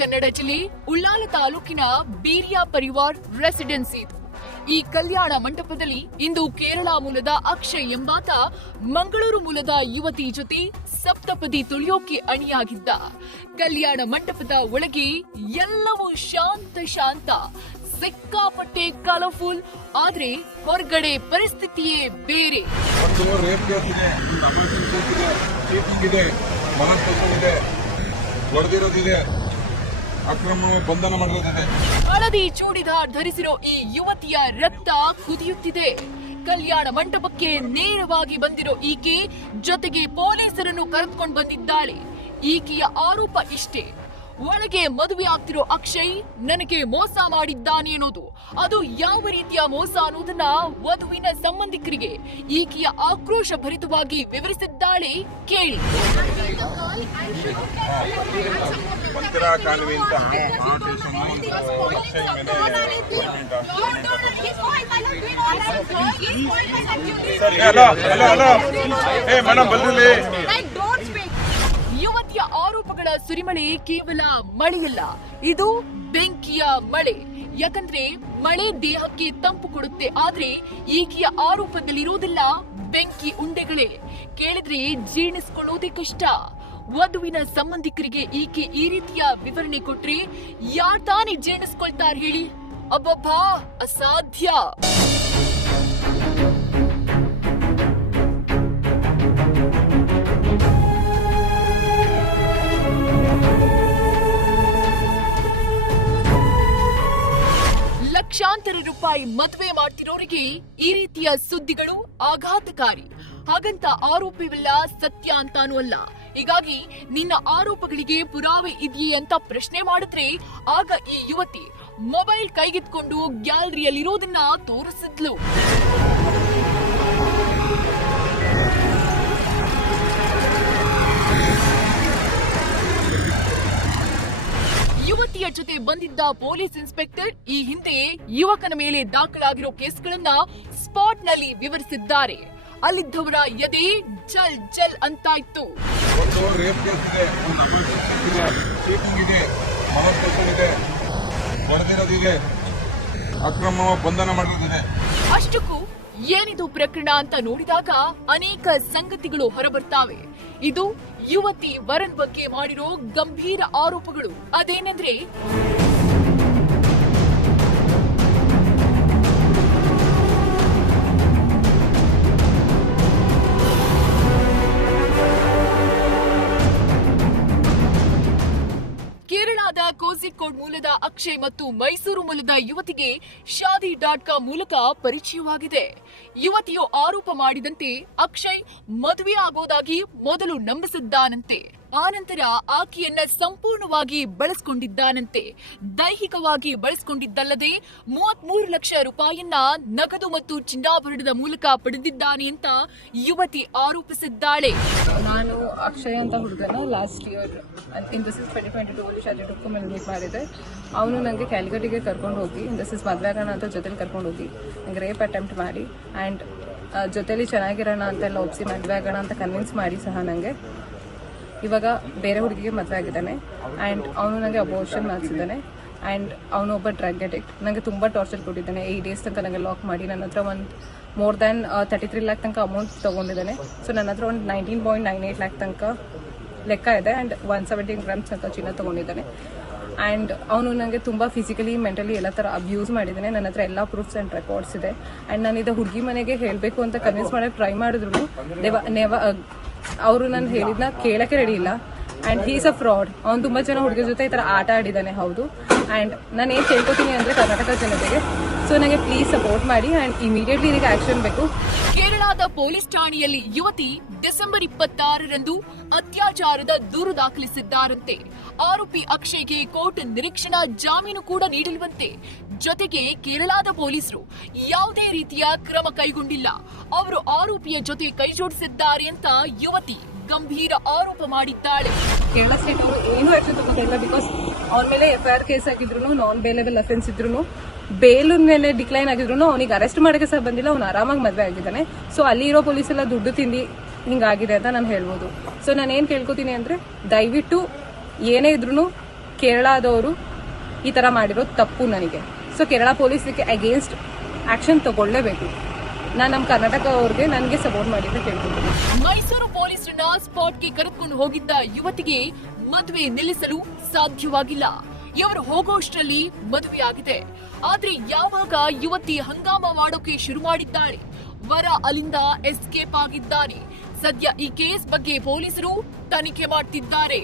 ಕನ್ನಡ ಜಿಲ್ಲೆ ಉಳ್ಳಾಲ ತಾಲೂಕಿನ ಬೀರಿಯಾ ಪರಿವಾರ್ ರೆಸಿಡೆನ್ಸಿ. ಈ ಕಲ್ಯಾಣ ಮಂಟಪದಲ್ಲಿ ಇಂದು ಕೇರಳ ಮೂಲದ ಅಕ್ಷಯ್ ಎಂಬಾತ, ಮಂಗಳೂರು ಮೂಲದ ಯುವತಿ ಜೊತೆ ಸಪ್ತಪದಿ ತುಳಿಯೋಕೆ ಅಣಿಯಾಗಿದ್ದ. ಕಲ್ಯಾಣ ಮಂಟಪದ ಒಳಗೆ ಎಲ್ಲವೂ ಶಾಂತ ಶಾಂತ, ಸಿಕ್ಕಾಪಟ್ಟೆ ಕಲರ್ಫುಲ್ ಆದ್ರೆ ಹೊರಗಡೆ ಪರಿಸ್ಥಿತಿಯೇ ಬೇರೆ. ಹೊಡೆದಿರೋದಿದೆ ಅಕ್ರಮ ಬಂಧನ ಮಾಡಿರುತ್ತದೆ ಹಳದಿ ಚೂಡಿದಾರ್ ಧರಿಸಿರೋ ಈ ಯುವತಿಯ ರಕ್ತ ಕುದಿಯುತ್ತಿದೆ. ಕಲ್ಯಾಣ ಮಂಟಪಕ್ಕೆ ನೇರವಾಗಿ ಬಂದಿರೋ ಈಕೆ ಜೊತೆಗೆ ಪೊಲೀಸರನ್ನು ಕರೆದುಕೊಂಡು ಬಂದಿದ್ದಾಳೆ. ಈಕೆಯ ಆರೋಪ ಇಷ್ಟೇ. ಒಳಗೆ ಮದುವೆ ಆಗ್ತಿರೋ ಅಕ್ಷಯ್ ನನಗೆ ಮೋಸ ಮಾಡಿದ್ದಾನೆ ಅನ್ನೋದು ಅದು ಯಾವ ರೀತಿಯ ಮೋಸ ಅನ್ನೋದನ್ನ ವಧುವಿನ ಸಂಬಂಧಿಕರಿಗೆ ಈಕೆಯ ಆಕ್ರೋಶ ಭರಿತವಾಗಿ ವಿವರಿಸಿದ್ದಾಳೆ ಕೇಳಿ. ಮಂದಿರಾ ಆರೋಪಗಳ ಸುರಿಮಳೆ ಕೇವಲ ಮಳೆಯಲ್ಲ, ಇದು ಬೆಂಕಿಯ ಮಳೆ. ಯಾಕಂದ್ರೆ ಮಳೆ ದೇಹಕ್ಕೆ ತಂಪು ಕೊಡುತ್ತೆ, ಆದ್ರೆ ಈಕೆಯ ಆರೋಪದಲ್ಲಿರೋದಿಲ್ಲ ಬೆಂಕಿ ಉಂಡೆಗಳೇ. ಕೇಳಿದ್ರೆ ಜೀರ್ಣಿಸ್ಕೊಳ್ಳೋದೇ ಕಷ್ಟ. ವಧುವಿನ ಸಂಬಂಧಿಕರಿಗೆ ಈಕೆ ಈ ರೀತಿಯ ವಿವರಣೆ ಕೊಟ್ರೆ ಯಾರ್ ತಾನೇ ಜೀರ್ಣಿಸ್ಕೊಳ್ತಾರ ಹೇಳಿ? ಅಬ್ಬಬ್ಬಾ, ಅಸಾಧ್ಯ. ಲಕ್ಷಾಂತರ ರೂಪಾಯಿ ಮದುವೆ ಮಾಡ್ತಿರೋರಿಗೆ ಈ ರೀತಿಯ ಸುದ್ದಿಗಳು ಆಘಾತಕಾರಿ. ಹಾಗಂತ ಆರೋಪವಿಲ್ಲ ಸತ್ಯ ಅಂತಾನೂ ಅಲ್ಲ. ಹೀಗಾಗಿ ನಿನ್ನ ಆರೋಪಗಳಿಗೆ ಪುರಾವೆ ಇದೆಯೇ ಅಂತ ಪ್ರಶ್ನೆ ಮಾಡಿದ್ರೆ ಆಗ ಈ ಯುವತಿ ಮೊಬೈಲ್ ಕೈಗೆತ್ಕೊಂಡು ಗ್ಯಾಲರಿಯಲ್ಲಿರೋದನ್ನ ತೋರಿಸಿದ್ಲು. ಜೊತೆ ಬಂದಿದ್ದ ಪೊಲೀಸ್ ಇನ್ಸ್ಪೆಕ್ಟರ್ ಈ ಹಿಂದೆ ಯುವಕನ ಮೇಲೆ ದಾಖಲಾಗಿರೋ ಕೇಸ್ಗಳನ್ನ ಸ್ಪಾಟ್ನಲ್ಲಿ ವಿವರಿಸಿದ್ದಾರೆ. ಅಲ್ಲಿದ್ದವರ ಎದೆ ಜಲ್ ಜಲ್ ಅಂತ ಇತ್ತು ಅಕ್ರಮ ಬಂಧನ ಅಷ್ಟಕ್ಕೂ ಏನಿದು ಪ್ರಕರಣ ಅಂತ ನೋಡಿದಾಗ ಅನೇಕ ಸಂಗತಿಗಳು ಹೊರಬರ್ತಾವೆ. ಇದು ಯುವತಿ ವರನ್ ಬಗ್ಗೆ ಮಾಡಿರೋ ಗಂಭೀರ ಆರೋಪಗಳು. ಅದೇನೆಂದ್ರೆ ಕೋಝಿಕೋಡ್ ಮೂಲದ ಅಕ್ಷಯ್ ಮತ್ತು ಮೈಸೂರು ಮೂಲದ ಯುವತಿಗೆ ಶಾದಿ ಡಾಟ್ ಕಾಮ್ ಮೂಲಕ ಪರಿಚಯವಾಗಿದೆ. ಯುವತಿಯು ಆರೋಪ ಮಾಡಿದಂತೆ ಅಕ್ಷಯ್ ಮದುವೆ ಆಗೋದಾಗಿ ಮೊದಲು ನಂಬಿಸಿದ್ದಾನಂತೆ. ಆನಂತರ ಆಕೆಯನ್ನ ಸಂಪೂರ್ಣವಾಗಿ ಬಳಸಿಕೊಂಡಿದ್ದಾನಂತೆ. ದೈಹಿಕವಾಗಿ ಬಳಸಿಕೊಂಡಿದ್ದಲ್ಲದೆ ಮೂವತ್ಮೂರು ಲಕ್ಷ ರೂಪಾಯಿಯನ್ನ ನಗದು ಮತ್ತು ಚಿನ್ನಾಭರಣದ ಮೂಲಕ ಪಡೆದಿದ್ದಾನೆ ಅಂತ ಯುವತಿ ಆರೋಪಿಸಿದ್ದಾಳೆ. ನಾನು ಅಕ್ಷಯ್ ಅಂತ ಹುಡುಗನ last year in this is twenty twenty ಶಾಲೆ ಕಾಮಲ್ಲಿ ಮೀಟ್ ಮಾಡಿದೆ. ಅವನು ನನಗೆ ಕ್ಯಾಲ್ಗಟಿಗೆ ಕರ್ಕೊಂಡು ಹೋಗಿ ಇನ್ ದಿಸ್ ಇಸ್ ಮದುವೆ ಅಂತ ಜೊತೆಲಿ ಕರ್ಕೊಂಡು ಹೋಗಿ, ನಂಗೆ ರೇಪ್ ಅಟೆಂಪ್ಟ್ ಮಾಡಿ ಆ್ಯಂಡ್ ಜೊತೆಲಿ ಚೆನ್ನಾಗಿರೋಣ ಅಂತೆಲ್ಲ ಒಪ್ಸಿ ಮದುವೆ ಆಗೋಣ ಅಂತ ಕನ್ವಿನ್ಸ್ ಮಾಡಿ ಸಹ ನನಗೆ ಇವಾಗ ಬೇರೆ ಹುಡುಗಿಗೆ ಮದುವೆ ಆಗಿದ್ದಾನೆ. ಆ್ಯಂಡ್ ಅವನು ನನಗೆ ಅಬೋರ್ಷನ್ ಮಾಡಿಸಿದ್ದಾನೆ. ಆ್ಯಂಡ್ ಅವನು ಒಬ್ಬ ಡ್ರಗ್ ಅಡಿಕ್ಟ್ ನನಗೆ ತುಂಬ ಟಾರ್ಚರ್ ಕೊಟ್ಟಿದ್ದಾನೆ. ಏಯ್ಟ್ ಡೇಸ್ ತನಕ ನನಗೆ ಲಾಕ್ ಮಾಡಿ. ನನ್ನ ಹತ್ರ ಒಂದು more than thirty three lakh ತನಕ ಅಮೌಂಟ್ ತೊಗೊಂಡಿದ್ದಾನೆ. ಸೊ ನನ್ನ ಹತ್ರ ಒಂದು nineteen point nine eight lakh ತನಕ ಲೆಕ್ಕ ಇದೆ. ಆ್ಯಂಡ್ ಒನ್ ಸೆವೆಂಟೀನ್ ಗ್ರಾಮ್ಸ್ ತನಕ ಚಿನ್ನ ತೊಗೊಂಡಿದ್ದಾನೆ. ಆ್ಯಂಡ್ ಅವನು ನನಗೆ ತುಂಬ ಫಿಸಿಕಲಿ ಮೆಂಟಲಿ ಎಲ್ಲ ಥರ ಅಬ್ಯೂಸ್ ಮಾಡಿದ್ದಾನೆ. ನನ್ನ ಹತ್ರ ಎಲ್ಲ ಪ್ರೂಫ್ಸ್ ಆ್ಯಂಡ್ ರೆಕಾರ್ಡ್ಸ್ ಇದೆ. ಆ್ಯಂಡ್ ನಾನು ಇದು ಹುಡುಗಿ ಮನೆಗೆ ಹೇಳಬೇಕು ಅಂತ ಕನ್ವಿನ್ಸ್ ಮಾಡೋಕ್ಕೆ ಟ್ರೈ ಮಾಡಿದ್ರು. ನೆವ ಅವರು ನಾನು ಹೇಳಿದ್ನ ಕೇಳಕ್ಕೆ ರೆಡಿ ಇಲ್ಲ. ಆ್ಯಂಡ್ ಹೀಸ್ ಅ ಫ್ರಾಡ್ ಅವ್ನು ತುಂಬ ಜನ ಹುಡುಗರ ಜೊತೆ ಈ ಥರ ಆಟ ಆಡಿದ್ದಾನೆ ಹೌದು. ಆ್ಯಂಡ್ ನಾನು ಏನು ಕೇಳ್ಕೊತೀನಿ ಅಂದರೆ ಕರ್ನಾಟಕ ಜನತೆಗೆ ಸೊ ನನಗೆ ಪ್ಲೀಸ್ ಸಪೋರ್ಟ್ ಮಾಡಿ ಆ್ಯಂಡ್ ಇಮಿಡಿಯೇಟ್ಲಿ ಇದಕ್ಕೆ ಆ್ಯಕ್ಷನ್ ಬೇಕು. ಕೇರಳದ ಪೊಲೀಸ್ ಠಾಣೆಯಲ್ಲಿ ಯುವತಿ ಡಿಸೆಂಬರ್ ಇಪ್ಪತ್ತಾರರಂದು ಅತ್ಯಾಚಾರದ ದೂರು ದಾಖಲಿಸಿದ್ದಾರಂತೆ. ಆರೋಪಿ ಅಕ್ಷಯ್ಗೆ ಕೋರ್ಟ್ ನಿರೀಕ್ಷಣಾ ಜಾಮೀನು ಕೂಡ ನೀಡಿರುವಂತೆ ಜೊತೆಗೆ ಕೇರಳದ ಪೊಲೀಸರು ಯಾವುದೇ ರೀತಿಯ ಕ್ರಮ ಕೈಗೊಂಡಿಲ್ಲ. ಅವರು ಆರೋಪಿಯ ಜೊತೆ ಕೈಜೋಡಿಸಿದ್ದಾರೆ ಅಂತ ಯುವತಿ ಗಂಭೀರ ಆರೋಪ ಮಾಡಿದ್ದಾಳೆ. ಕೇರಳ ಸ್ಟೇಟ್ ಅವರು ಏನೂ ಆಕ್ಷನ್ ತಗೊಂಡಿಲ್ಲ ಬಿಕಾಸ್ ಅವ್ರ ಮೇಲೆ ಎಫ್ ಐ ಆರ್ ಕೇಸ್ ಆಗಿದ್ರು ನಾನ್ ಬೇಲೆಬಲ್ ಅಫೆನ್ಸ್ ಇದ್ರು ಬೇಲ್ ಮೇಲೆ ಡಿಕ್ಲೈನ್ ಆಗಿದ್ರು ಅವನಿಗೆ ಅರೆಸ್ಟ್ ಮಾಡಕ್ಕೆ ಸಹ ಬಂದಿಲ್ಲ, ಅವ್ನು ಆರಾಮಾಗಿ ಮದುವೆ ಆಗಿದ್ದಾನೆ. ಸೊ ಅಲ್ಲಿ ಇರೋ ಪೊಲೀಸ್ ಎಲ್ಲ ದುಡ್ಡು ತಿಂದು ಹಿಂಗಾಗಿದೆ ಅಂತ ನಾನು ಹೇಳ್ಬೋದು. ಸೊ ನಾನು ಏನು ಕೇಳ್ಕೊತೀನಿ ಅಂದರೆ, ದಯವಿಟ್ಟು ಏನೇ ಇದ್ರೂ ಕೇರಳದವರು ಈ ಥರ ಮಾಡಿರೋ ತಪ್ಪು ನನಗೆ. ಸೊ ಕೇರಳ ಪೊಲೀಸಿಗೆ ಅಗೇನ್ಸ್ಟ್ ಆ್ಯಕ್ಷನ್ ತಗೊಳ್ಳೇಬೇಕು. ನಾನು ನಮ್ಮ ಕರ್ನಾಟಕ ಅವ್ರಿಗೆ ನನಗೆ ಸಪೋರ್ಟ್ ಮಾಡಿದ್ರೆ ಕೇಳ್ತೀನಿ. ಮೈಸೂರು ಪೊಲೀಸರನ್ನ ಸ್ಪಾಟ್ಗೆ ಕರೆದುಕೊಂಡು ಹೋಗಿದ್ದ ಯುವತಿಗೆ ಮದುವೆ ನಿಲ್ಲಿಸಲು ಸಾಧ್ಯವಾಗಿಲ್ಲ. ಇವರು ಹೋಗೋಷ್ಟರಲ್ಲಿ ಮದುವೆ ಆಗಿದೆ ಆದ್ರೆ ಯಾವಾಗ ಯುವತಿ ಹಂಗಾಮ ಮಾಡೋಕೆ ಶುರು ಮಾಡಿದ್ದಾಳೆ? ವರ ಅಲ್ಲಿಂದ ಎಸ್ಕೇಪ್ ಆಗಿದ್ದಾರೆ ಸದ್ಯ ಈ ಕೇಸ್ ಬಗ್ಗೆ ಪೊಲೀಸರು ತನಿಖೆ ಮಾಡ್ತಿದ್ದಾರೆ.